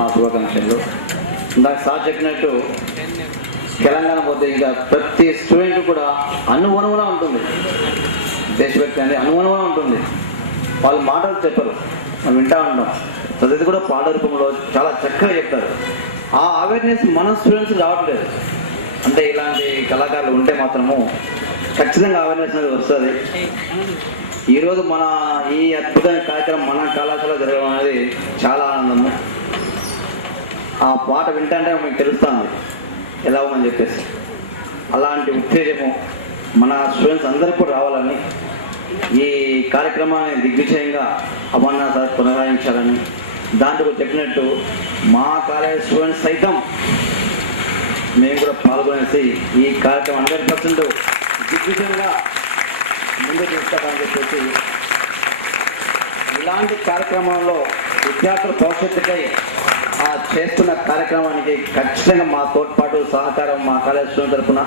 ఆ శుభాకాంక్షలు. ఇందాక సార్ చెప్పినట్టు తెలంగాణ పోతే ఇంకా ప్రతి స్టూడెంట్ కూడా అనుగుణంగా ఉంటుంది, దేశవ్యాప్తి అనేది అనుగుణంగా ఉంటుంది. వాళ్ళు మాటలు చెప్పరు, మనం వింటా ఉంటాం. చదివి కూడా పాట రూపంలో చాలా చక్కగా చెప్తారు. ఆ అవేర్నెస్ మన స్టూడెంట్స్ రావట్లేదు. అంటే ఇలాంటి కళాకారులు ఉంటే మాత్రము ఖచ్చితంగా అవేర్నెస్ అనేది వస్తుంది. ఈరోజు మన ఈ అద్భుతమైన కార్యక్రమం మన కళాశాల జరగడం అనేది చాలా ఆనందము. ఆ పాట వింటే మీకు తెలుస్తుంది ఎలా ఉందని చెప్పేసి. అలాంటి ఉత్తేజము మన స్టూడెంట్స్ అందరికీ కూడా రావాలని, ఈ కార్యక్రమాన్ని దిగ్విజయంగా అమర్నాథ్ సార్ కొనసాగించాలని, దాంట్లో చెప్పినట్టు మా కాలేజ్ స్టూడెంట్స్ సైతం మేము కూడా పాల్గొనేసి ఈ కార్యక్రమం 100% దిగ్విజయంగా ముందుకు తీసుకెళ్ళాలని చెప్పేసి, ఇలాంటి కార్యక్రమంలో విద్యార్థుల భవిష్యత్తుకై చేస్తున్న కార్యక్రమానికి ఖచ్చితంగా మా తోడ్పాటు సహకారం మా కాలేజ్ స్టూడెంట్ తరఫున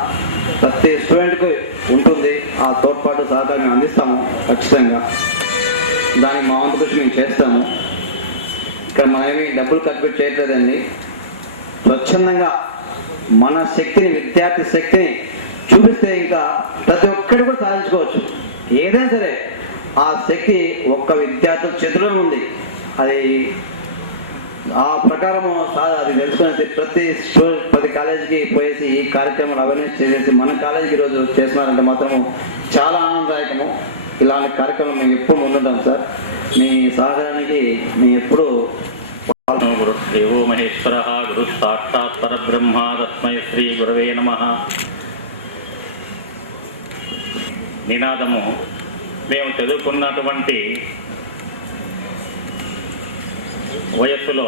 ప్రతి స్టూడెంట్కి ఉంటుంది. ఆ తోడ్పాటు సహకారం మేము అందిస్తాము ఖచ్చితంగా. దానికి మా వంతు కృషి మేము చేస్తాము. ఇక్కడ మనమేమి డబ్బులు ఖర్చు చేయట్లేదండి. స్వచ్ఛందంగా మన శక్తిని, విద్యార్థి శక్తిని చూపిస్తే ఇంకా ప్రతి ఒక్కటి కూడా సాధించుకోవచ్చు. ఏదైనా సరే ఆ శక్తి ఒక్క విద్యార్థుల చేతిలో ఉంది. అది ఆ ప్రకారము అది తెలుసుకునేసి ప్రతి కాలేజీకి పోయేసి ఈ కార్యక్రమాలు అవేర్నెస్ చేసేసి మన కాలేజీకి ఈరోజు చేస్తున్నారంటే మాత్రము చాలా ఆనందదాయకము. ఇలాంటి కార్యక్రమం మేము ఎప్పుడు ముందుంటాం సార్. మీ సహకారానికి మేము ఎప్పుడు దేవో మహేశ్వర గురు సాక్షాత్ పరబ్రహ్మ తస్మై శ్రీ గురవే నమః. నినాదము మేము చదువుకున్నటువంటి వయస్సులో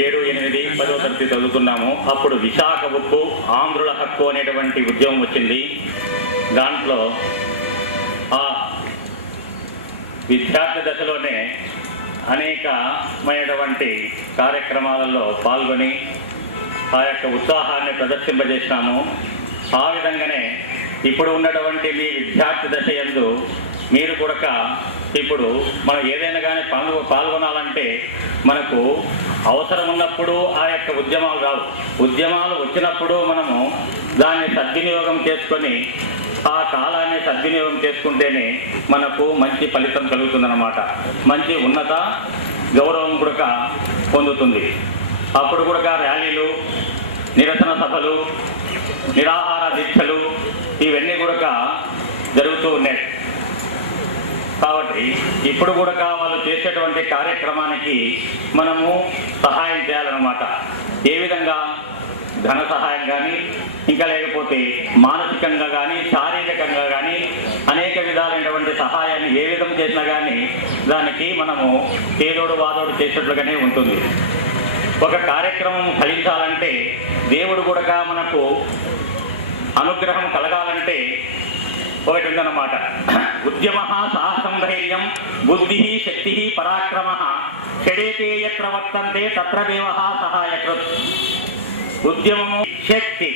7, 8, 10వ తరగతి చదువుకున్నాము. అప్పుడు విశాఖ ఉక్కు, ఆంధ్రుల హక్కు అనేటువంటి ఉద్యమం వచ్చింది. దాంట్లో ఆ విద్యార్థి దశలోనే అనేకమైనటువంటి కార్యక్రమాలలో పాల్గొని ఆ యొక్క ఉత్సాహాన్ని ప్రదర్శింపజేసినాము. ఆ విధంగానే ఇప్పుడు ఉన్నటువంటి మీ విద్యార్థి దశ యందు మీరు కూడా ఇప్పుడు మనం ఏదైనా కానీ పాల్గొనాలంటే మనకు అవసరం ఉన్నప్పుడు ఆ యొక్క ఉద్యమాలు రావు. ఉద్యమాలు వచ్చినప్పుడు మనము దాన్ని సద్వినియోగం చేసుకొని ఆ కాలాన్ని సద్వినియోగం చేసుకుంటేనే మనకు మంచి ఫలితం కలుగుతుందన్నమాట. మంచి ఉన్నత గౌరవం కూడా పొందుతుంది. అప్పుడు కూడా ర్యాలీలు, నిరసన సభలు, నిరాహార దీక్షలు ఇవన్నీ కూడా జరుగుతూ ఉన్నాయి. కాబట్టి ఇప్పుడు కూడా వాళ్ళు చేసేటువంటి కార్యక్రమానికి మనము సహాయం చేయాలన్నమాట. ఏ విధంగా? ధన సహాయం కానీ, ఇంకా లేకపోతే మానసికంగా కానీ, శారీరకంగా కానీ అనేక విధాలైనటువంటి సహాయాన్ని ఏ విధంగా చేసినా కానీ దానికి మనము ఏదోడు వాదోడు చేసేట్లుగానే ఉంటుంది. ఒక కార్యక్రమం ఫలించాలంటే దేవుడు కూడా మనకు అనుగ్రహం కలగాలంటే ఒకటి ఉందన్నమాట. ఉద్యమ సాహసం ధైర్యం బుద్ధి శక్తి పరాక్రమ షడేతే యత్ర వర్తంతే తత్ర దేవ సహాయకృత్. ఉద్యమము, శక్తి,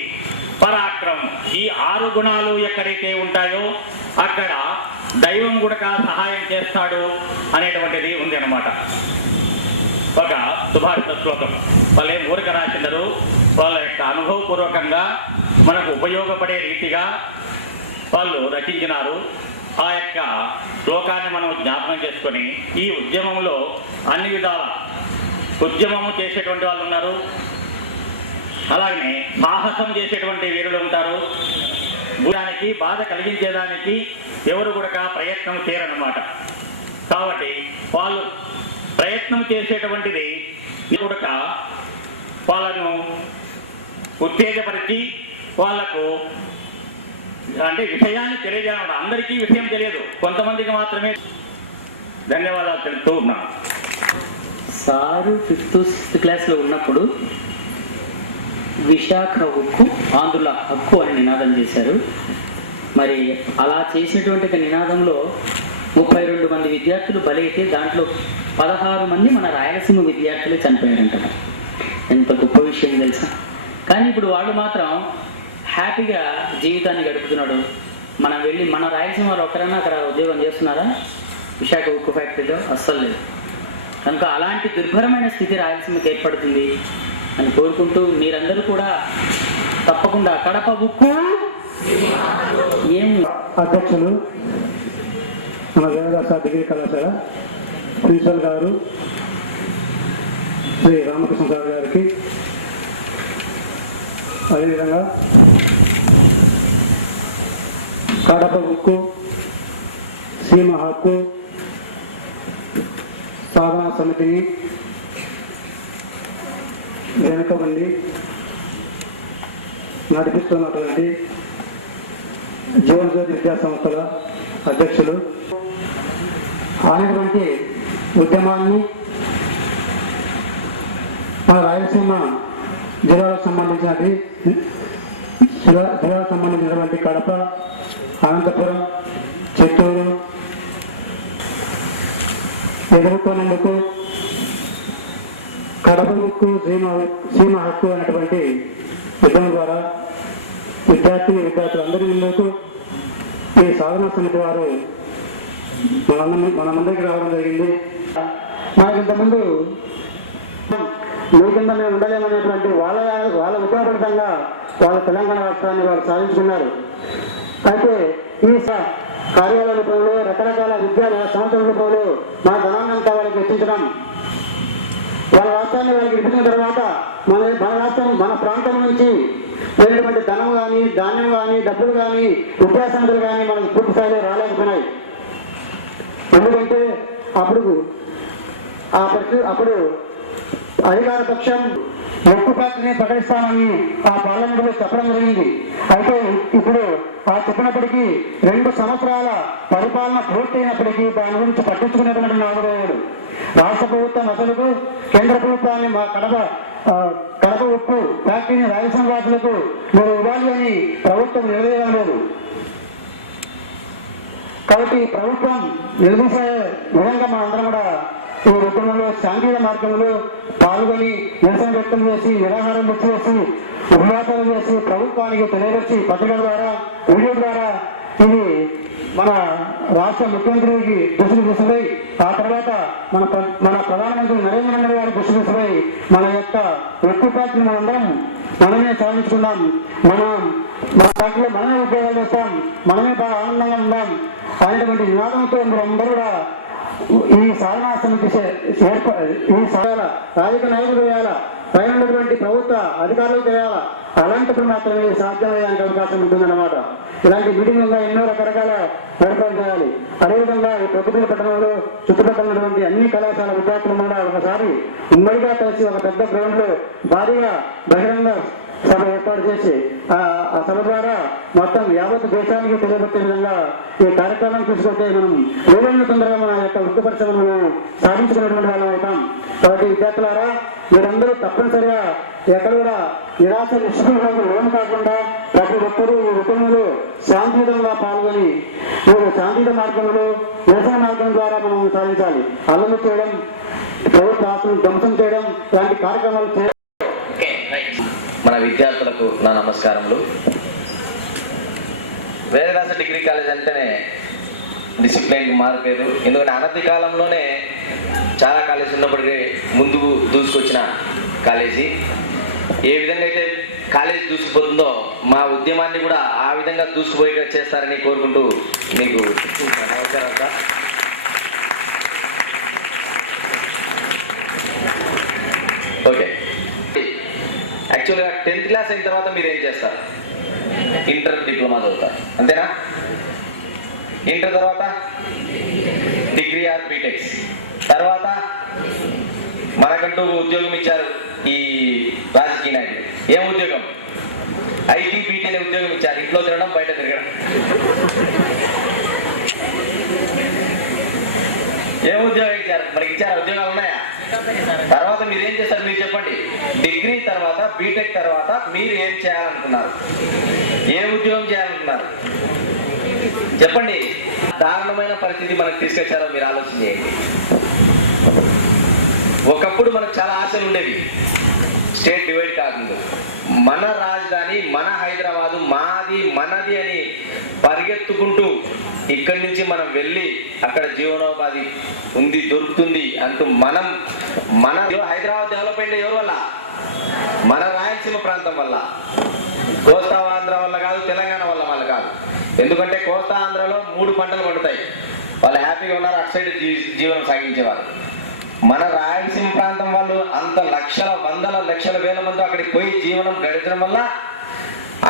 పరాక్రమం ఈ 6 గుణాలు ఎక్కడైతే ఉంటాయో అక్కడ దైవం కూడా సహాయం చేస్తాడు అనేటువంటిది ఉంది అన్నమాట. ఒక సుభాషిత శ్లోకం వాళ్ళు ఏం ఊరిక రాసినారు, వాళ్ళ యొక్క అనుభవపూర్వకంగా మనకు ఉపయోగపడే రీతిగా వాళ్ళు రచించినారు. ఆ యొక్క శ్లోకాన్ని మనం జ్ఞాపకం చేసుకొని ఈ ఉద్యమంలో అన్ని విధాల ఉద్యమము చేసేటువంటి వాళ్ళు ఉన్నారు, అలాగనే సాహసం చేసేటువంటి వీరులు ఉంటారు. భూయానికి బాధ కలిగించేదానికి ఎవరు కూడా ప్రయత్నం చేయరన్నమాట. కాబట్టి వాళ్ళు ప్రయత్నం చేసేటువంటిది కూడా వాళ్ళను ఉత్తేజపరిచి వాళ్లకు అంటే విషయాన్ని తెలియజేయాలి. అందరికీ విషయం తెలియదు, కొంతమందికి మాత్రమే. ధన్యవాదాలు తెలుపుతూ ఉన్నాను. సారు 5th, 6th క్లాస్లో ఉన్నప్పుడు విశాఖ ఉక్కు, ఆంధ్రుల హక్కు అని నినాదం చేశారు. మరి అలా చేసినటువంటి నినాదంలో 32 మంది విద్యార్థులు బలైతే దాంట్లో 16 మంది మన రాయలసీమ విద్యార్థులు చనిపోయారంట. ఎంత గొప్ప విషయం తెలుసా. కానీ ఇప్పుడు వాళ్ళు మాత్రం హ్యాపీగా జీవితాన్ని గడుపుతున్నాడు. మనం వెళ్ళి మన రాయలసీమ వాళ్ళు ఒకరైనా అక్కడ ఉద్యోగం చేస్తున్నారా? విశాఖ ఉక్కు ఫ్యాక్టరీలో అస్సలు లేదు. కనుక అలాంటి దుర్భరమైన స్థితి రాయలసీమకి ఏర్పడుతుంది అని కోరుకుంటూ మీరందరూ కూడా తప్పకుండా కడప ఉక్కు ఏం అధ్యక్షులు మన దేవదాస డిగ్రీ కళాశాల ప్రిన్సిపల్ గారు శ్రీ రామకృష్ణ సార్ గారికి, అదేవిధంగా కడప ఉక్కు సీమ హక్కు సాధనా సమితిని వెనుక ఉండి నడిపిస్తున్నటువంటి జీవనజ్యోతి విద్యా సంస్థల అధ్యక్షులు అనేటువంటి ఉద్యమాన్ని మన రాయలసీమ జిల్లాలకు సంబంధించినటువంటి కడప, అనంతపురం, చిత్తూరు ఎదుర్కొనేందుకు కడప ఉక్కు సీమ హక్కు అనేటువంటి ఉద్యమం ద్వారా విద్యార్థులందరి ముందుకు ఈ సాధనా సమితి వారు మనందరికీ రావడం జరిగింది. మనకి ఇంతకుముందు మీ కింద మేము ఉండలేమనేటువంటి వాళ్ళ ఉద్యోగపరంగా వాళ్ళ తెలంగాణ రాష్ట్రాన్ని వారు సాధించుకున్నారు. అయితే ఈ కార్యాలయ రూపంలో రకరకాల విద్యా సంస్థల రూపంలో మన ధనాన్నంతా వాళ్ళకి వెచ్చించడం, వాళ్ళ రాష్ట్రాన్ని వాళ్ళకి ఇచ్చిన తర్వాత మన రాష్ట్రం మన ప్రాంతం నుంచి వెళ్ళినటువంటి ధనం కానీ, ధాన్యం కానీ, డబ్బులు కానీ, విద్యా సంస్థలు కానీ మనకు పూర్తి స్థాయిలో రాలేకపోయినాయి. ఎందుకంటే అప్పుడు అధికార పక్షం ఉక్కు ఫ్యాక్టరీని ప్రకటిస్తామని ఆ పార్లమెంటులో చెప్పడం జరిగింది. అయితే ఇప్పుడు ఆ చెప్పినప్పటికీ 2 సంవత్సరాల పరిపాలన పూర్తయినప్పటికీ దాని గురించి పట్టించుకునేటువంటి నాలుగోడు రాష్ట్ర ప్రభుత్వం అసలుకు కేంద్ర ప్రభుత్వాన్ని మా కడప ఉక్కు ఫ్యాక్టరీని రాయలసీమ వాసులకు మీరు ఇవ్వాలి అని ప్రభుత్వం నిలదీయడం లేదు. కాబట్టి ప్రభుత్వం నిలదీసే విధంగా మనందరం కూడా ఈ ఉద్యమంలో శాంతియుత మార్గంలో పాల్గొని నిరసన వ్యక్తం చేసి, నిరాహారం చేసి, ఉపవాసాలు చేసి ప్రభుత్వానికి తెలియవచ్చి పత్రికల ద్వారా, వీడియో ద్వారా ఇది మన రాష్ట్ర ముఖ్యమంత్రికి దృష్టి తీసుకుపోయి, ఆ తర్వాత మన ప్రధానమంత్రి నరేంద్ర మోడీ గారి దృష్టి తీసుకుపోయి మన యొక్క ఉక్కు ఫ్యాక్టరీని మనమే సాధించుకున్నాం, మన ఫ్యాక్టరీలో మనమే ఉద్యోగాలు చేస్తాం, మనమే బాగా ఆనందంగా ఉందాం అనేటువంటి నినాదంతో మీరందరూ కూడా ఈ సాధనా సమితి ఈ రాజకీయ నాయకులు వేయాలా, పైన ఉన్నటువంటి ప్రభుత్వ అధికారులు చేయాలా, అలాంటప్పుడు మాత్రమే సాధ్యమయ్యేందుకు అవకాశం ఉంటుందన్నమాట. ఇలాంటి మీటింగ్లుగా ఎన్నో రకరకాల ఏర్పాటు చేయాలి. అదేవిధంగా ఈ ప్రొద్దుటూరు పట్టణంలో చుట్టుపక్కల ఉన్నటువంటి అన్ని కళాశాల విద్యార్థులు కూడా ఒకసారి ఉమ్మడిగా కలిసి ఒక పెద్ద గ్రౌండ్ లో భారీగా బహిరంగ సభ ఏర్పాటు చేసి ఆ సభ ద్వారా మొత్తం యావత్ దేశానికి తెలియబెట్టే విధంగా ఈ కార్యక్రమం తీసుకుంటే మనం వీలైన తొందరగా మన యొక్క ఉక్కు పరిశ్రమలను సాధించుకున్నటువంటి వాళ్ళం అవుతాం. కాబట్టి విద్యార్థులారా, మీరందరూ తప్పనిసరిగా ఎక్కడ కూడా నిరాశ నిష్ఠలకు లోను కాకుండా ప్రతి ఒక్కరూ ఈ ఉద్యమంలో శాంతియుతంగా పాల్గొని శాంతియుత మార్గంలో నిరసన మార్గం ద్వారా మనం సాధించాలి. అల్లలు చేయడం, ప్రభుత్వ ఆస్తులను ధ్వంసం చేయడం లాంటి కార్యక్రమాలు చేయడం. మన విద్యార్థులకు నా నమస్కారములు. వేదవ్యాస డిగ్రీ కాలేజ్ అంటేనే డిసిప్లైన్కి మారిపోయారు. ఎందుకంటే అనతి కాలంలోనే చాలా కాలేజీ ఉన్నప్పటికీ ముందుకు దూసుకొచ్చిన కాలేజీ. ఏ విధంగా అయితే కాలేజీ దూసుకుపోతుందో మా ఉద్యమాన్ని కూడా ఆ విధంగా దూసుకుపోయి చేస్తారని కోరుకుంటూ మీకు నమస్కారం సార్. ఓకే, యాక్చువల్గా 10th క్లాస్ అయిన తర్వాత మీరు ఏం చేస్తారు? ఇంటర్ డిప్లొమా చదువుతారు, అంతేనా? ఇంటర్ తర్వాత డిగ్రీ ఆర్ బీటెక్స్, తర్వాత మనకంటూ ఉద్యోగం ఇచ్చారు ఈ రాజకీయ నాయకులు. ఏం ఉద్యోగం? ఐటీ బీటీ అనే ఉద్యోగం ఇచ్చారు. ఇంట్లో తిరగడం, బయట తిరగడం. ఏం ఉద్యోగం ఇచ్చారు? మనకి ఇచ్చారు, ఉద్యోగాలు ఉన్నాయా? తర్వాత మీరు ఏం చేస్తారు? మీరు చెప్పండి. డిగ్రీ తర్వాత, బీటెక్ తర్వాత మీరు ఏం చేయాలనుకున్నారు? ఏ ఉద్యోగం చేయాలనుకున్నారు? చెప్పండి. దారుణమైన పరిస్థితి మనకు తీసుకొచ్చారో మీరు ఆలోచన చేయండి. ఒకప్పుడు మనకు చాలా ఆశలు ఉండేవి, స్టేట్ డివైడ్ కాకుండా మన రాజధాని, మన హైదరాబాదు, మాది మనది అని పరిగెత్తుకుంటూ ఇక్కడి నుంచి మనం వెళ్ళి అక్కడ జీవనోపాధి ఉంది, దొరుకుతుంది అంటూ మన హైదరాబాద్ డెవలప్ అయింది ఎవరి వల్ల? మన రాయలసీమ ప్రాంతం వల్ల. కోస్తా ఆంధ్ర వల్ల కాదు, తెలంగాణ వల్ల కాదు. ఎందుకంటే కోస్తా ఆంధ్రలో 3 పంటలు పండుతాయి, వాళ్ళు హ్యాపీగా ఉన్నారు, అటు సైడ్ జీవనం సాగించేవారు. మన రాయలసీమ ప్రాంతం వాళ్ళు అంత లక్షల, వందల లక్షల, వేల మంది అక్కడికి పోయి జీవనం గడిచడం వల్ల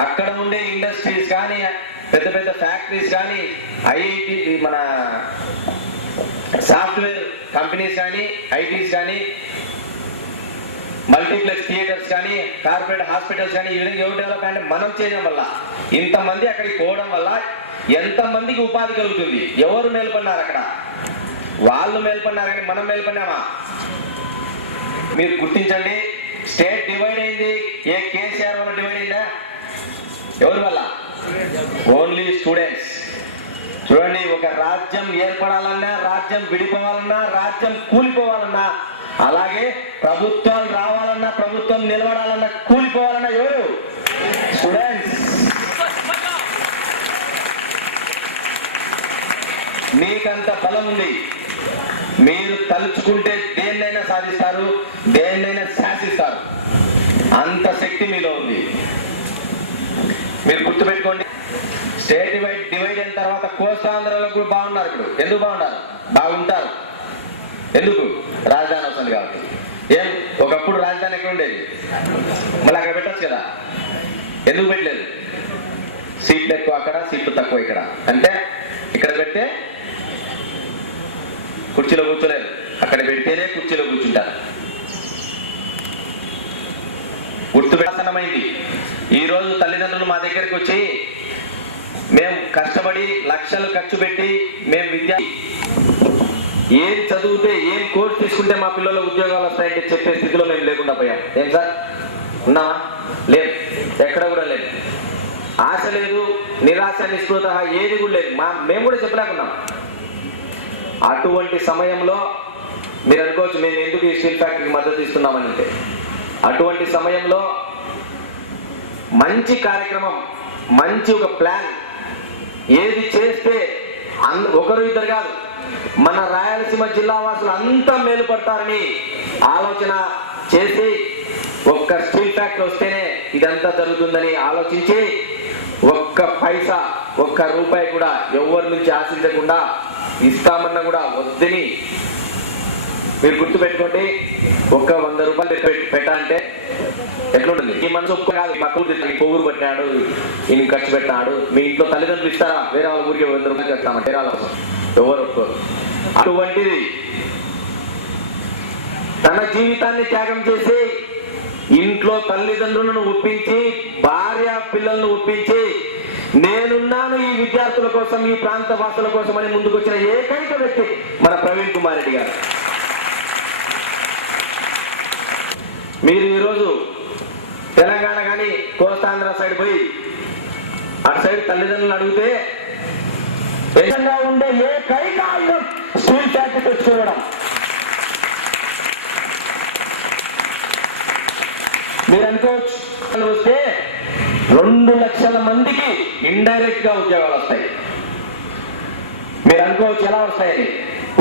అక్కడ ఉండే ఇండస్ట్రీస్ కానీ, పెద్ద పెద్ద ఫ్యాక్టరీస్ కానీ, ఐఐటి మన సాఫ్ట్వేర్ కంపెనీస్ కానీ, ఐటీస్ కానీ, మల్టీప్లెక్స్ థియేటర్స్ కానీ, కార్పొరేట్ హాస్పిటల్స్ కానీ, ఈ విధంగా ఎవరు డెవలప్ అంటే మనం చేయడం వల్ల, ఇంతమంది అక్కడికి పోవడం వల్ల ఎంతమందికి ఉపాధి కలుగుతుంది? ఎవరు మేల్కొన్నారు అక్కడ? వాళ్ళు మేల్కొన్నారు, కానీ మనం మేల్కొన్నామా? మీరు గుర్తించండి, స్టేట్ డివైడ్ అయింది. ఏ కేసీఆర్ వల్ల డివైడ్ అయిందా? ఎవరి వల్ల? Only students. చూడండి, ఒక రాజ్యం ఏర్పడాలన్నా, రాజ్యం విడిపోవాలన్నా, రాజ్యం కూలిపోవాలన్నా, అలాగే ప్రభుత్వాలు రావాలన్నా, ప్రభుత్వం నిలబడాలన్నా, కూలిపోవాలన్నా ఎవరు? స్టూడెంట్స్. మీకంత బలం ఉంది, మీరు తలుచుకుంటే దేన్నైనా సాధిస్తారు, దేన్నైనా శాసిస్తారు, అంత శక్తి మీలో ఉంది. మీరు గుర్తుపెట్టుకోండి, స్టేట్ డివైడ్ అయిన తర్వాత కోస్తాంధ్రలో కూడా బాగున్నారు. ఇప్పుడు ఎందుకు బాగున్నారు? బాగుంటారు. ఎందుకు? రాజధాని వస్తుంది కాబట్టి. ఏం ఒకప్పుడు రాజధాని ఎక్కడ ఉండేది? మళ్ళీ అక్కడ పెట్టచ్చు కదా, ఎందుకు పెట్టలేదు? సీట్లు ఎక్కువ అక్కడ, సీట్లు తక్కువ ఇక్కడ. అంటే ఇక్కడ పెడితే కుర్చీలో కూర్చోలేరు, అక్కడ పెడితేనే కుర్చీలో కూర్చుంటారు. గుర్తుపెట్టమైంది. ఈరోజు తల్లిదండ్రులు మా దగ్గరికి వచ్చి, మేము కష్టపడి లక్షలు ఖర్చు పెట్టి మేము ఏం చదివితే, ఏం కోర్స్ తీసుకుంటే మా పిల్లల ఉద్యోగాలు వస్తాయంటే చెప్పే స్థితిలో మేము లేకుండా పోయాం. ఏం సార్ ఉన్నా? లేదు, ఎక్కడ కూడా లేదు. ఆశ లేదు, నిరాశ, నిస్పృహ ఏది కూడా లేదు. మేము కూడా చెప్పలేకున్నాం. అటువంటి సమయంలో మీరు అనుకోవచ్చు, మేము ఎందుకు ఈ స్టీల్ ఫ్యాక్టరీకి మద్దతు ఇస్తున్నామని. అంటే అటువంటి సమయంలో మంచి కార్యక్రమం, మంచి ఒక ప్లాన్ ఏది చేస్తే ఒకరు ఇద్దరు కాదు, మన రాయలసీమ జిల్లా వాసులు అంతా మేలుపడతారని ఆలోచన చేసి, ఒక్క స్టీల్ ఫ్యాక్టరీ వస్తేనే ఇదంతా జరుగుతుందని ఆలోచించి, ఒక్క పైసా, ఒక్క రూపాయి కూడా ఎవరి నుంచి ఆశించకుండా ఇస్తామన్నా కూడా వద్దని. మీరు గుర్తుపెట్టుకోండి, ఒక్క 100 రూపాయలు పెట్టాలంటే ఎట్లుంటుంది? ఈ మనసు ఒక్క కాదు, పక్కన పొగురు పట్టినాడు, ఈయన ఖర్చు పెట్టినాడు. మీ ఇంట్లో తల్లిదండ్రులు ఇస్తారా? వేరే వాళ్ళ ఊరికి 100 రూపాయలు చెప్తామంటే వేరే వాళ్ళ కోసం ఎవరు ఒప్పుకోరు. అటువంటిది తన జీవితాన్ని త్యాగం చేసి, ఇంట్లో తల్లిదండ్రులను ఒప్పించి, భార్య పిల్లలను ఒప్పించి, నేనున్నాను ఈ విద్యార్థుల కోసం, ఈ ప్రాంత వాసుల కోసం అని ముందుకు వచ్చిన ఏకైక వ్యక్తి మన ప్రవీణ్ కుమార్ రెడ్డి గారు. మీరు ఈరోజు తెలంగాణ కానీ కోస్తాంధ్ర సైడ్ పోయి అటు సైడ్ తల్లిదండ్రులు అడిగితే ఉండే ఏకైక ఆయుధం స్టీల్ ఫ్యాక్టరీ తెచ్చుకోవడం. మీరు అనుకోవచ్చు, వస్తే 2 లక్షల మందికి ఇండైరెక్ట్ గా ఉద్యోగాలు వస్తాయి. మీరు అనుకోవచ్చు ఎలా వస్తాయని.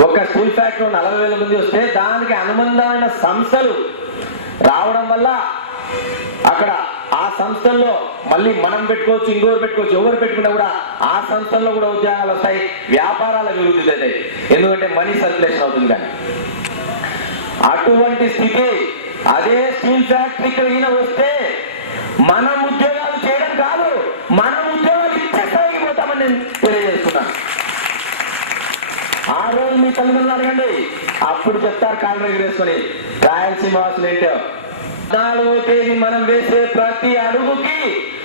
ఒక స్టీల్ ఫ్యాక్టరీ 40,000 మంది వస్తే దానికి అనుబంధమైన సంస్థలు రావడం వల్ల అక్కడ ఆ సంస్థల్లో మళ్ళీ మనం పెట్టుకోవచ్చు, ఇంకోరు పెట్టుకోవచ్చు, ఎవరు పెట్టుకున్నా కూడా ఆ సంస్థల్లో కూడా ఉద్యోగాలు వస్తాయి, వ్యాపారాల అభివృద్ధి అవుతాయి. ఎందుకంటే మనీ సర్క్యులేషన్ అవుతుంది. కానీ అటువంటి స్థితి అదే స్టీల్ ఫ్యాక్టరీకి ఈయన వస్తే మనం ఉద్యోగాలు చేయడం కాదు, మనం ఉద్యోగాలు ఇచ్చే స్థాయికి పోతామని నేను తెలియజేస్తున్నాను. ఆ రోజు మీ తల్లిదండ్రులు అడగండి, అప్పుడు చెప్తారు కాళ్ళు ఎగరేసుకొని రాయలసీమ వాసులు ఏంటో. 4వ తేదీ మనం వేసే ప్రతి అడుగుకి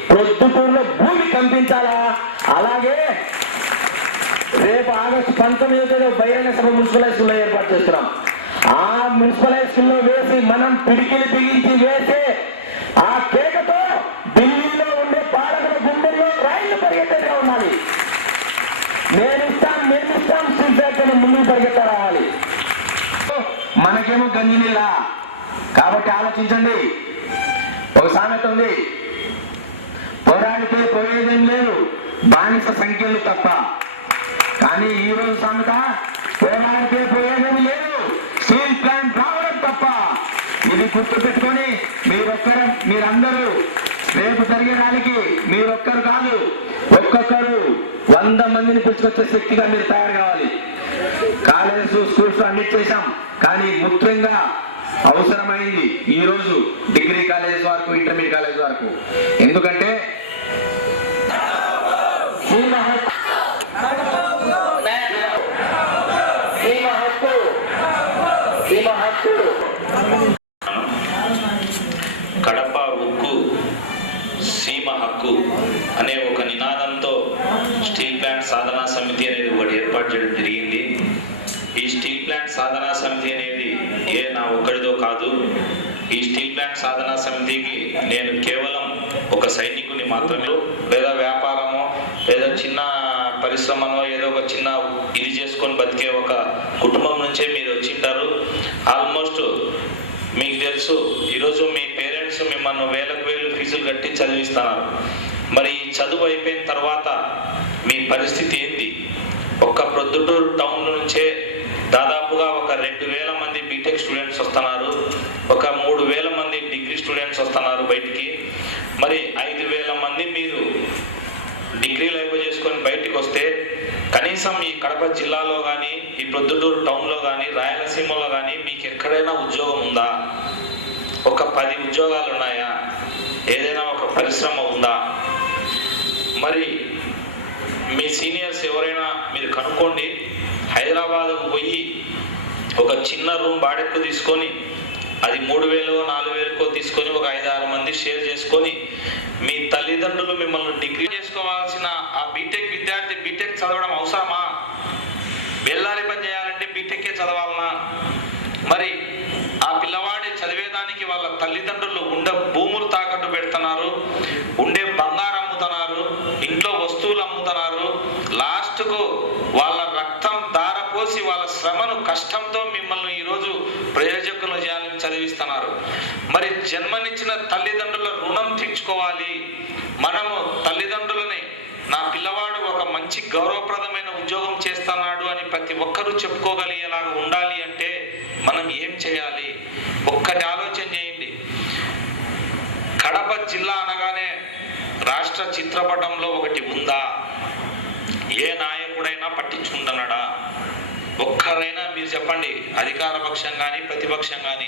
ప్రొద్దుటూరులో భూమి కంపించాలా. అలాగే రేపు ఆగస్టు 19వ బహిరంగ సభ మున్సిపల్ హై స్కూల్లో ఏర్పాటు చేస్తున్నాం. ఆ మున్సిపల్ హై స్కూల్లో వేసి మనం పిడికిలు బిగించి వేసే ఆ కేకతో ఢిల్లీలో ఉండే పాలకుల గుండెల్లో రైళ్లు పరిగెత్తగా ఉండాలి. మేము ఇస్తాం స్టీల్ ఫ్యాక్టరీని ముందుకు పరిగెత్త రావాలి. మనకేమో గంజినీలా. కాబట్టి ఆలోచించండి. ఒక సామెత ఉంది, పోరాడితే ప్రయోజనం లేదు, బానిస సంఖ్యలు తప్ప. కానీ ఈ రోజు సామెత పోరాడితే ప్రయోజనం లేదు, స్టీల్ ప్లాంట్ రావడం తప్ప. ఇది గుర్తు పెట్టుకొని మీరందరూ రేపు జరిగే దానికి మీరొక్కరు కాదు, ఒక్కొక్కరు 100 మందిని పుచ్చుకొచ్చే శక్తిగా మీరు తయారు కావాలి. కాలేజెస్ స్కూల్స్ అన్ని చేశాం, కానీ ముఖ్యంగా అవసరమైంది ఈ రోజు డిగ్రీ కాలేజ్ వరకు, ఇంటర్మీడియట్ కాలేజ్ వరకు. ఎందుకంటే కడప ఉక్కు సీమ హక్కు అనే ఒక నినాదంతో స్టీల్ ప్లాంట్ సాధనా సమితి అనేది ఒకటి ఏర్పాటు చేయడం జరిగింది. ఈ స్టీల్ ప్లాంట్ సాధనా సమితి అనేది నా ఒక్కడిదో కాదు. ఈ స్టీల్ ప్లాంట్ సాధనా సమితికి నేను కేవలం ఒక సైనికుని మాత్రమే, లేదా వ్యాపారమో లేదా చిన్న పరిశ్రమనో ఏదో ఒక చిన్న ఇది చేసుకొని బతికే ఒక కుటుంబం నుంచే మీరు వచ్చింటారు. ఆల్మోస్ట్ మీకు తెలుసు, ఈరోజు మీ పేరెంట్స్ మిమ్మల్ని వేలకు వేలు ఫీజులు కట్టి చదివిస్తున్నారు. మరి చదువు అయిపోయిన తర్వాత మీ పరిస్థితి ఏంటి? ఒక్క ప్రొద్దుటూరు టౌన్ నుంచే దాదాపుగా ఒక 2000 మంది బీటెక్ స్టూడెంట్స్ వస్తున్నారు, ఒక 3000 మంది డిగ్రీ స్టూడెంట్స్ వస్తున్నారు బయటికి. మరి 5000 మంది మీరు డిగ్రీలు అయిపోయి చేసుకొని బయటికి వస్తే కనీసం ఈ కడప జిల్లాలో కానీ, ఈ ప్రొద్దుటూరు టౌన్లో కానీ, రాయలసీమలో కానీ మీకు ఎక్కడైనా ఉద్యోగం ఉందా? ఒక 10 ఉద్యోగాలు ఉన్నాయా? ఏదైనా ఒక పరిశ్రమ ఉందా? మరి మీ సీనియర్స్ ఎవరైనా మీరు కనుక్కోండి. హైదరాబాద్కు పోయి ఒక చిన్న రూమ్ బాడెక్కు తీసుకొని అది 3000 4000 తీసుకొని ఒక 5-6 మంది షేర్ చేసుకొని మీ తల్లిదండ్రులు మిమ్మల్ని డిగ్రీ చేసుకోవాల్సిన ఆ బీటెక్ విద్యార్థి బీటెక్ చదవడం అవసరమా? వెళ్ళాలి పని చేయాలంటే బీటెక్కే చదవాలనా? మరి ఆ పిల్లవాడి చదివేదానికి వాళ్ళ తల్లిదండ్రులు ఉండే భూములు తాకట్టు పెడుతున్నారు, ఉండే బంగారం అమ్ముతున్నారు, ఇంట్లో వస్తువులు అమ్ముతున్నారు. లాస్ట్కు వాళ్ళ రక్తం దారపోసి వాళ్ళ శ్రమను కష్టంతో మిమ్మల్ని ఈరోజు ప్రయోజకులు చేయాలని చదివిస్తున్నారు. మరి జన్మనిచ్చిన తల్లిదండ్రుల రుణం తీర్చుకోవాలి. మనము తల్లిదండ్రులని నా పిల్లవాడు ఒక మంచి గౌరవప్రదమైన ఉద్యోగం చేస్తున్నాడు అని ప్రతి ఒక్కరూ చెప్పుకోగలిగేలాగా ఉండాలి అంటే మనం ఏం చేయాలి? ఒక్కటి ఆలోచన చేయండి. కడప జిల్లా అనగానే రాష్ట్ర చిత్రపటంలో ఒకటి ఉందా? ఏ నాయకుడైనా పట్టించుకుంటున్నాడా? ఒక్కరైనా మీరు చెప్పండి, అధికార పక్షం కానీ ప్రతిపక్షం కానీ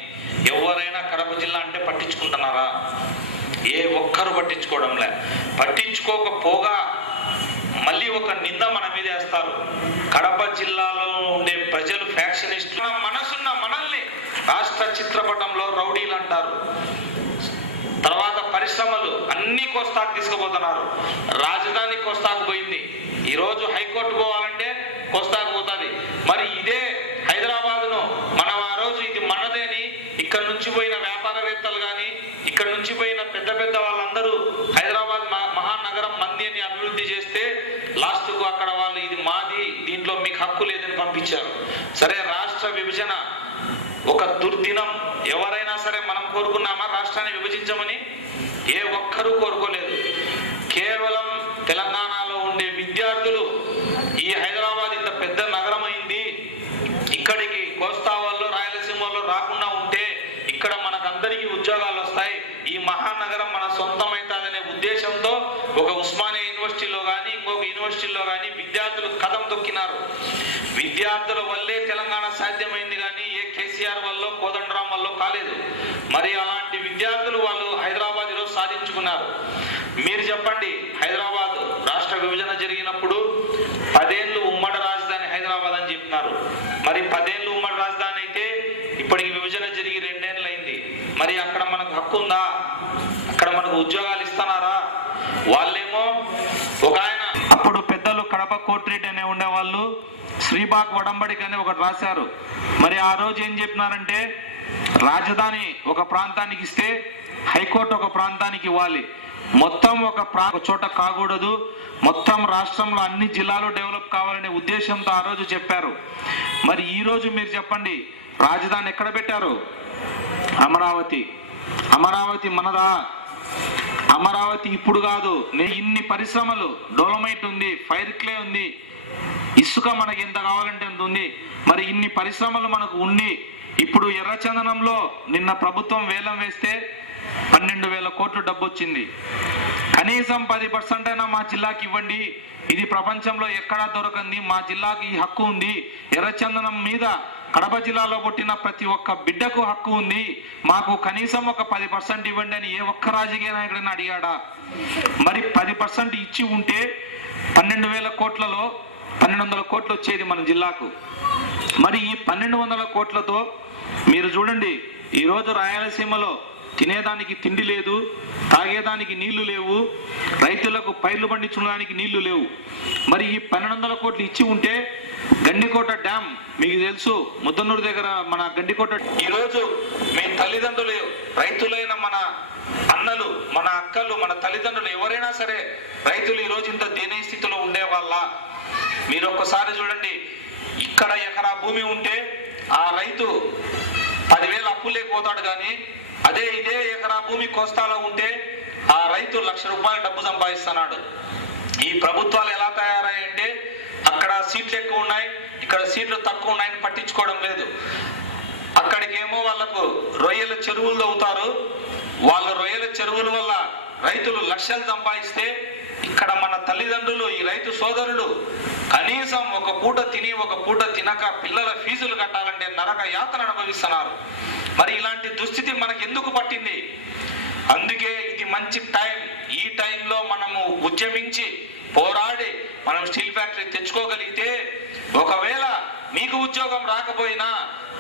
ఎవరైనా కడప జిల్లా అంటే పట్టించుకుంటున్నారా? ఏ ఒక్కరు పట్టించుకోవడంలే. పట్టించుకోకపోగా మళ్ళీ ఒక నింద మన మీద వేస్తారు. కడప జిల్లాలో ఉండే ప్రజలు ఫ్యాక్షనిస్టులు, మనసున్న మనల్ని రాష్ట్ర చిత్రపటంలో రౌడీలు అంటారు. తర్వాత పరిశ్రమలు అన్ని కోస్తాకు తీసుకుపోతున్నారు. రాజధాని కోస్తాకు పోయింది. ఈరోజు హైకోర్టు పోవాలంటే కోస్తాకు పోతుంది. మరి ఇదే హైదరాబాద్ను మనం ఆ రోజు ఇది మనదేని ఇక్కడ నుంచి పోయిన వ్యాపారవేత్తలు కానీ, ఇక్కడ నుంచి పోయిన పెద్ద పెద్ద వాళ్ళందరూ హైదరాబాద్ మహానగరం మంది అని అభివృద్ధి చేస్తే లాస్ట్కు అక్కడ వాళ్ళు ఇది మాది, దీంట్లో మీకు హక్కు లేదని పంపించారు. సరే, రాష్ట్ర విభజన ఒక దుర్దినం. ఎవరైనా సరే మనం కోరుకున్నామా రాష్ట్రాన్ని విభజించమని? ఏ ఒక్కరూ కోరుకోలేదు. కేవలం తెలంగాణలో ఉండే విద్యార్థులు ఈ హైదరాబాద్ ఇంత పెద్ద నగరం అయింది, ఇక్కడికి కోస్తా వాళ్ళు రాయలసీమ వాళ్ళు రాకుండా ఉంటే ఇక్కడ మనకందరికీ ఉద్యోగాలు వస్తాయి, ఈ మహానగరం మన సొంతమవుతుందనే ఉద్దేశంతో ఒక ఉస్మానియా యూనివర్సిటీలో కానీ ఇంకొక యూనివర్సిటీలో కానీ విద్యార్థులు కదం తొక్కినారు. విద్యార్థుల వల్లే తెలంగాణ సాధ్యమైంది కానీ ఏ కేసీఆర్ వల్ల కోదండరాం వల్ల కాలేదు. మరి అలాంటి విద్యార్థులు వాళ్ళు హైదరాబాద్ ఈరోజు సాధించుకున్నారు. మీరు చెప్పండి, హైదరాబాద్ రాష్ట్ర విభజన జరిగినప్పుడు 10 ఏళ్ళు ఉమ్మడి రాజధాని హైదరాబాద్ అని చెప్పినారు. మరి 10 ఏళ్ళు ఉమ్మడి రాజధాని అయితే ఇప్పటికి విభజన జరిగి 2 ఏళ్ళు అయింది. మరి అక్కడ మనకు హక్కు ఉందా? అక్కడ మనకు ఉద్యోగాలు ఇస్తున్నారా? వాళ్ళేమో ఒక ఆయన అప్పుడు పెద్దలు కడప కోటిరెడ్డి అనే ఉండేవాళ్ళు శ్రీబాగ్ వడంబడిక అని ఒకటి రాశారు. మరి ఆ రోజు ఏం చెప్పినారంటే రాజధాని ఒక ప్రాంతానికి ఇస్తే హైకోర్టు ఒక ప్రాంతానికి ఇవ్వాలి, మొత్తం ఒక చోట కాకూడదు, మొత్తం రాష్ట్రంలో అన్ని జిల్లాలు డెవలప్ కావాలనే ఉద్దేశంతో ఆ రోజు చెప్పారు. మరి ఈ రోజు మీరు చెప్పండి, రాజధాని ఎక్కడ పెట్టారు? అమరావతి. అమరావతి మనదా? అమరావతి ఇప్పుడు కాదు, ఇన్ని పరిశ్రమలు, డోలమైట్ ఉంది, ఫైర్ క్లే ఉంది, ఇసుక మనకి ఎంత కావాలంటే ఎంత ఉంది. మరి ఇన్ని పరిశ్రమలు మనకు ఉండి ఇప్పుడు ఎర్రచందనంలో నిన్న ప్రభుత్వం వేలం వేస్తే 12,000 కోట్ల డబ్బు వచ్చింది. కనీసం 10% అయినా మా జిల్లాకి ఇవ్వండి, ఇది ప్రపంచంలో ఎక్కడా దొరకంది, మా జిల్లాకి ఈ హక్కు ఉంది, ఎర్రచందనం మీద కడప జిల్లాలో పుట్టిన ప్రతి ఒక్క బిడ్డకు హక్కు ఉంది, మాకు కనీసం ఒక 10% ఇవ్వండి అని ఏ ఒక్క రాజకీయ నాయకుడైనా అడిగాడా? మరి 10% ఇచ్చి ఉంటే 12,000 కోట్లలో 1,200 కోట్లు వచ్చేది మన జిల్లాకు. మరి ఈ 1,200 కోట్లతో మీరు చూడండి, ఈరోజు రాయలసీమలో తినేదానికి తిండి లేదు, తాగేదానికి నీళ్లు లేవు, రైతులకు పైర్లు పండించడానికి నీళ్లు లేవు. మరి ఈ 1,200 కోట్లు ఇచ్చి ఉంటే గండికోట డ్యామ్ మీకు తెలుసు, ముద్దనూరు దగ్గర మన గండికోట, ఈరోజు మీ తల్లిదండ్రులు రైతులైన మన అన్నలు, మన అక్కలు, మన తల్లిదండ్రులు ఎవరైనా సరే రైతులు ఈరోజు ఇంత దీన స్థితిలో ఉండేవాళ్ళ? మీరు ఒక్కసారి చూడండి, ఇక్కడ ఎకరా భూమి ఉంటే ఆ రైతు 10,000 అప్పు లేకపోతాడు, కానీ ఇదే ఎకరా భూమి కోస్తాలో ఉంటే ఆ రైతు ₹1,00,000 డబ్బు సంపాదిస్తున్నాడు. ఈ ప్రభుత్వాలు ఎలా తయారయ్యాయంటే అక్కడ సీట్లు ఎక్కువ ఉన్నాయి, ఇక్కడ సీట్లు తక్కువ ఉన్నాయని పట్టించుకోవడం లేదు. అక్కడికేమో వాళ్ళకు రొయ్యల చెరువులు తవ్వుతారు, వాళ్ళ రొయ్యల చెరువుల వల్ల రైతులు లక్షలు సంపాదిస్తే ఇక్కడ మన తల్లిదండ్రులు, ఈ రైతు సోదరులు కనీసం ఒక పూట తిని ఒక పూట తినక పిల్లల ఫీజులు కట్టాలంటే నరక యాతన అనుభవిస్తున్నారు. మరి ఇలాంటి దుస్థితి మనకి ఎందుకు పట్టింది? అందుకే ఇది మంచి టైం. ఈ టైంలో మనము ఉద్యమించి పోరాడి మనం స్టీల్ ఫ్యాక్టరీ తెచ్చుకోగలిగితే, ఒకవేళ మీకు ఉద్యోగం రాకపోయినా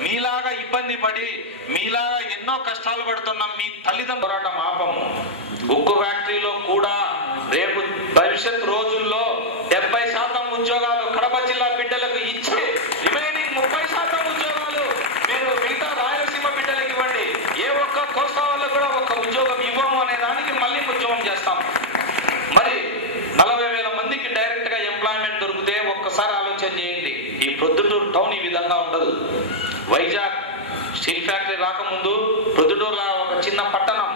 మీలాగా ఇబ్బంది పడి మీలాగా ఎన్నో కష్టాలు పడుతున్న మీ తల్లిదండ్రులు పోరాటం ఆపము. ఉక్కు ఫ్యాక్టరీలో కూడా రేపు భవిష్యత్ రోజుల్లో 70% ఉద్యోగాలు కడప జిల్లా బిడ్డలకు ఇచ్చే, రిమైనింగ్ 30% ఉద్యోగాలు మీరు మిగతా రాయలసీమ బిడ్డలకు ఇవ్వండి. ఏ ఒక్క కోస్తా వాళ్ళకు కూడా ఒక్క ఉద్యోగం ఇవ్వము అనే దానికి మళ్ళీ ఉద్యోగం చేస్తాం. మరి 40,000 మందికి డైరెక్ట్ గా ఎంప్లాయ్మెంట్ దొరికితే ఒక్కసారి ఆలోచన చేయండి. ఈ ప్రొద్దుటూరు టౌన్ ఈ విధంగా ఉండదు. వైజాగ్ స్టీల్ ఫ్యాక్టరీ రాకముందు ప్రొద్దుటూరులో ఒక చిన్న పట్టణం,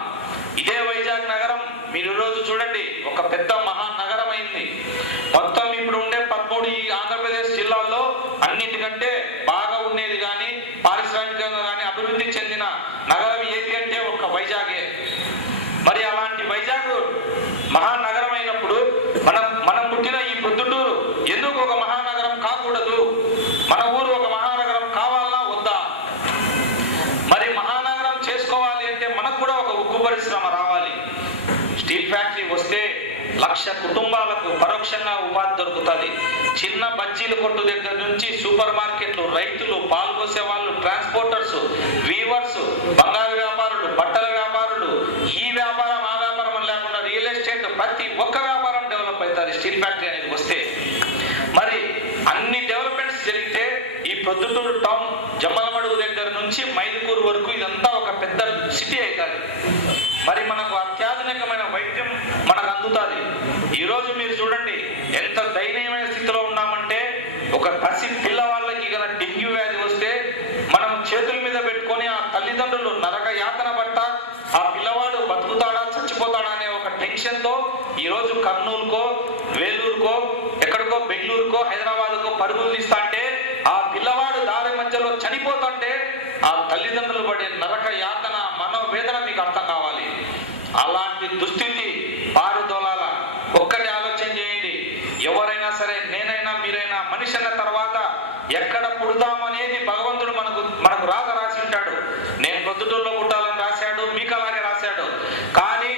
ఇదే వైజాగ్ నగరం మీరు రోజు చూడండి ఒక పెద్ద మహానగరం అయింది. మొత్తం ఇప్పుడు ఉండే 13 ఈ ఆంధ్రప్రదేశ్ జిల్లాల్లో అన్నిటికంటే బాగా ఉండేది కానీ పారిశ్రామికంగా కానీ అభివృద్ధి చెందిన నగరం ఏది అంటే ఒక వైజాగే. మరి అలాంటి వైజాగ్ మహానగరం అయినప్పుడు మనం పుట్టిన ఈ ప్రొద్దుటూరు ఎందుకు ఒక మహానగరం కాకూడదు? మన ఊరు ఒక మహానగరం కావాలా వద్దా? మరి మహానగరం చేసుకోవాలి అంటే మనకు కూడా ఒక ఉక్కు పరిశ్రమ రావాలి. స్టీల్ ఫ్యాక్టరీ వస్తే 1,00,000 కుటుంబాలకు పరోక్షంగా ఉపాధి దొరుకుతుంది. చిన్న బజ్జీల కొట్టు దగ్గర నుంచి సూపర్ మార్కెట్లు, రైతులు, పాలు పోసే వాళ్ళు, ట్రాన్స్పోర్టర్స్, వీవర్స్, బంగారు వ్యాపారులు, బట్టల వ్యాపారులు, ఈ వ్యాపారం ఆ వ్యాపారం అని లేకుండా రియల్ ఎస్టేట్, ప్రతి ఒక్క వ్యాపారం డెవలప్ అవుతుంది స్టీల్ ఫ్యాక్టరీ అనేది వస్తే. మరి అన్ని డెవలప్మెంట్స్ జరిగితే ఈ ప్రొద్దుటూరు టౌన్ జమ్మలమడుగు దగ్గర నుంచి మైదుకూరు వరకు ఇదంతా ఒక పెద్ద సిటీ అవుతుంది. మరి మనకు అత్యాధునికమైన వైద్యం మనకు అందుతుంది. ఈరోజు మీరు చూడండి ఎంత దయనీయమైన స్థితిలో ఉన్నామంటే, ఒక పసి పిల్లవాళ్ళకి గల డెంగ్యూ వ్యాధి వస్తే మనం చేతుల మీద పెట్టుకొని ఆ తల్లిదండ్రులు నరక యాతన పట్ట ఆ పిల్లవాడు బతుకుతాడా చచ్చిపోతాడా అనే ఒక టెన్షన్తో ఈరోజు కర్నూలుకో, వేలూరుకో, ఎక్కడికో బెంగళూరుకో, హైదరాబాద్కో పరుగులు తీస్తా అంటే ఆ పిల్లవాడు దారి మధ్యలో చనిపోతుంటే ఆ తల్లిదండ్రులు పడే నరక యాతన, మనోవేదన మీకు అర్థం కావాలి. అలాంటి దుస్థితి పారుదోలాల. ఒక్కటి ఆలోచన చేయండి, ఎవరైనా సరే, నేనైనా మీరైనా, మనిషి అన్న తర్వాత ఎక్కడ పుడతామనేది భగవంతుడు మనకు రాసి ఉంటాడు. నేను ప్రొద్దుటూరులో పుట్టాలని రాశాడు, మీకు అలాగే రాశాడు. కానీ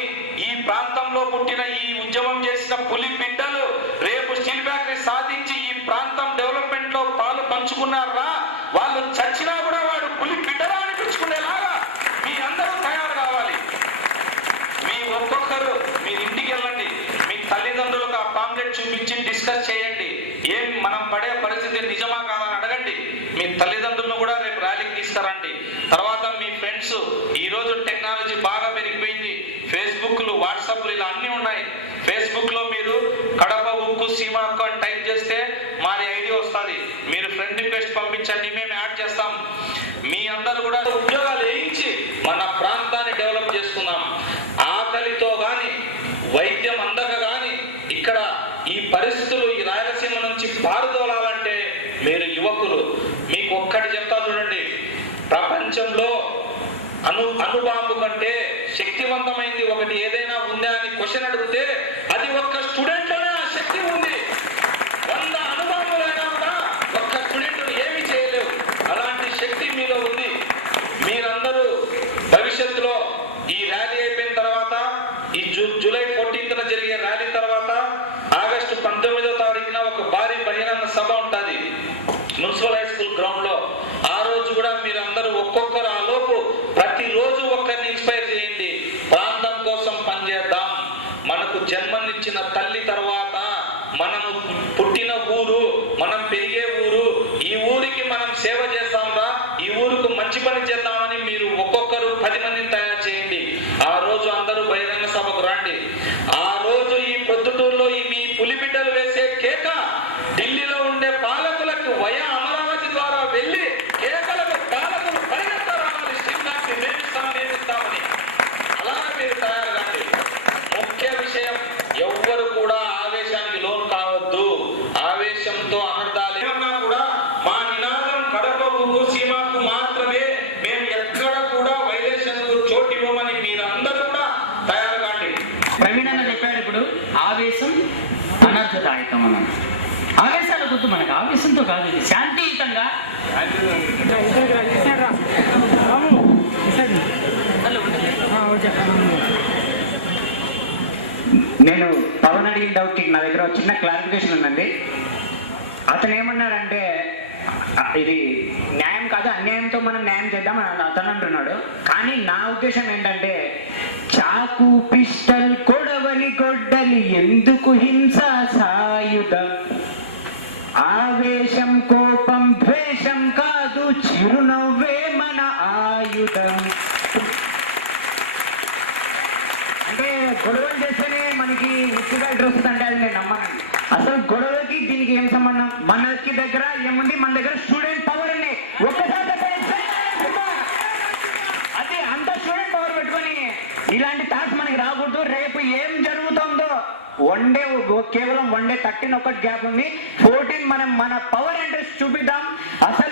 ఈ ప్రాంతంలో పుట్టిన, ఈ ఉద్యమం చేసిన పులి బిడ్డలు రేపు స్టీల్ ఫ్యాక్టరీ సాధించి ఈ ప్రాంతం డెవలప్మెంట్ లో పాలు పంచుకున్నారా? వాళ్ళు చచ్చినా కూడా వాడు పులి బిడ్డలా అనిపించుకునేలాగా మీ అందరూ తయారు కావాలి. మీ ఒక్కొక్కరు మీరు ఇంటికి వెళ్ళండి, మీ తల్లిదండ్రులకు ఆ పాంప్లెట్ చూపించి డిస్కస్ చేయండి. ఏం మనం పడే పరిస్థితి నిజమా కాదని అడగండి. మీ తల్లిదండ్రులను కూడా రేపు ర్యాలీకి తీసుకురండి. తర్వాత మీ ఫ్రెండ్స్, ఈరోజు టెక్నాలజీ బాగా పెరిగిపోయింది. ఫేస్బుక్లు, వాట్సాప్లు ఇలా అన్నీ ఉన్నాయి. ఫేస్బుక్ లో మీరు కడప ఉక్కు సీమ హక్కు అని టైప్ చేస్తే మాది ఐడి వస్తుంది. మీరు ఫ్రెండ్ రిక్వెస్ట్ పంపించండి, మేము యాడ్ చేస్తాం. మీ అందరూ కూడా ఉద్యోగాలు వేయించి మన ప్రాంతాన్ని డెవలప్ చేసుకుందాం. ఆకలితో కానీ శక్తివంతమైంది ఒకటి ఏదైనా ఉందా అని క్వశ్చన్ అడిగితే అది ఒక్క స్టూడెంట్ లోనే ఆ శక్తి ఉంది. 100 అనుభవములైనా కూడా ఒక్క స్టూడెంట్ ఏమి చేయలేవు. అలాంటి శక్తి మీలో ఉంది. మీరందరూ భవిష్యత్తులో ఈ ర్యాలీ అయిపోయిన తర్వాత, ఈ జూలై 14న జరిగే ర్యాలీ తర్వాత ఆగస్టు 19వ తారీఖున ఒక భారీ బహిరంగ సభ ఉంటుంది మున్సిపల్ హై స్కూల్ గ్రౌండ్ లో. ఆ రోజు కూడా మీరందరూ ఒక్కొక్కరు ఆ లోపు ప్రతిరోజు ఒక్కరిని ఇన్స్పైర్ చేయండి. ప్రాంతం కోసం పనిచేద్దాం. మనకు జన్మనిచ్చిన తల్లి తర్వాత మనము పుట్టిన ఊరు, మనం పెరిగే ఊరు, ఈ ఊరికి మనం సేవ చేద్దాంరా, ఈ ఊరుకు మంచి పని చేద్దామని మీరు ఒక్కొక్కరు 10 మందిని తయారు చేయండి. ఆ రోజు అందరూ బహిరంగ సభకు రండి. ఆ రోజు ఈ పొద్దుటూరులో మీ పులిబిడ్డలు వేసే కేక ఢిల్లీలో ఉండే పాలకులకు వయా అమరావతి ద్వారా వెళ్ళి కేకలకు పాలకులు పరిగెత్తారు. స్టీమ్లాంటి నేమిస్తామని అలా మీరు తయారు కండి. ముఖ్య విషయం, ఎవ్వరు కూడా ఆవేశానికి లోను కావద్దు. ఆవేశంతో అనర్థాలు ఏమన్నా కూడా మా నినాదం కడపకు సీమాకు మాత్రమే, మేము ఎక్కడ కూడా వైలేషన్ చోటు ఇవ్వమని మీరందరూ కూడా తయారు కండి. ప్రవీణ్ అన్న చెప్పాడు ఇప్పుడు, ఆవేశం అనర్థదాయకం అన్నాడు. ఆవేశాల గుర్తు మనకు ఆవేశంతో కాదు, ఇది శాంతియుతంగా నేను పవన్ అడిగిన డౌట్కి నా దగ్గర ఒక చిన్న క్లారిఫికేషన్ ఉందండి. అతను ఏమన్నాడంటే ఇది న్యాయం కాదు, అన్యాయంతో మనం న్యాయం చేద్దామని అతను అంటున్నాడు. కానీ నా ఉద్దేశం ఏంటంటే, చాకు పిస్టల్ కొడవలి గొడ్డలి ఎందుకు హింస సాయుధం, ఆవేశం కోపం ద్వేషం కాదు చిరునవ్వే మన ఆయుధం. అంటే గొడవలు చేస్తేనే మనకి ఎక్కువగా డ్రెస్ అంటే అది నేను నమ్మనండి. అసలు గొడవలకి దీనికి ఏం సంబంధం? మనకి దగ్గర ఏముంది? మన దగ్గర స్టూడెంట్ పవర్ అండి. ఒక్కసారి అదే అంత స్టూడెంట్ పవర్ పెట్టుకొని ఇలాంటి థాట్స్ మనకి రాకూడదు. రేపు ఏం జరుగుతుందో వన్డే, కేవలం 1 day 13 ఒక్కటి గ్యాప్ ఉంది. 14 మనం మన పవర్ ఇంట్రెస్ట్ చూపిద్దాం. అసలు